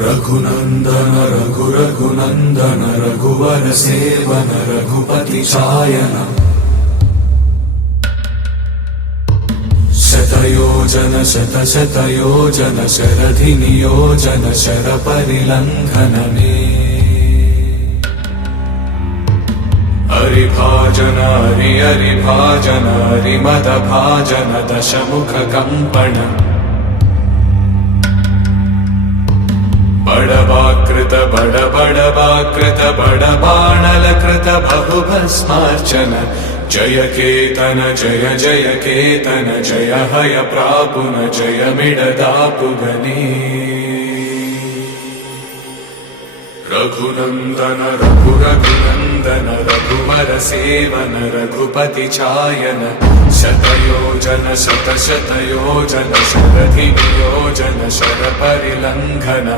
रघुनंदन रघुनंदन रघुवर seven Raghupati चायन शतयोजन शतशतयोजन शरधि नियोजन sir परिलंघन हरिभाजन हरिभाजन हरिमद भाजन दशमुख कंपन बड़वाकृत बड़वाकृत बड़बाणलकृत बहुभस्मार्चन जय केतन जय जय केतन जय हय प्रापुन जय मिडदापुगनी रघुनंदन रघुनंदन रघुवर सेवन रघुपति चायन शतयोजन शतशतयोजन शरधि नियोजन शर परिलंघन